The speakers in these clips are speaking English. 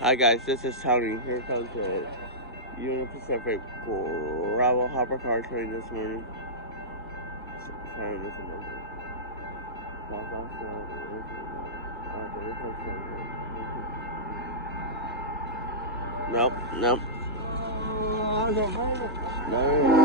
Hi guys, this is Tony. Here comes the Union Pacific gravel hopper car train this morning. Sorry, this is Nope, nope. No.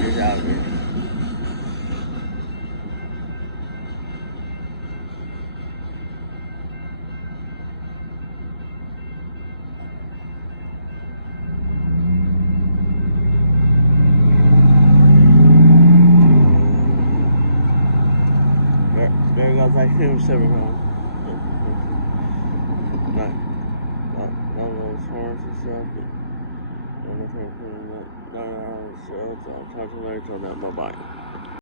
He's out of here. There goes that huge silver home. Right. All those horns and stuff. And so I'll talk to you later on that. Bye bye.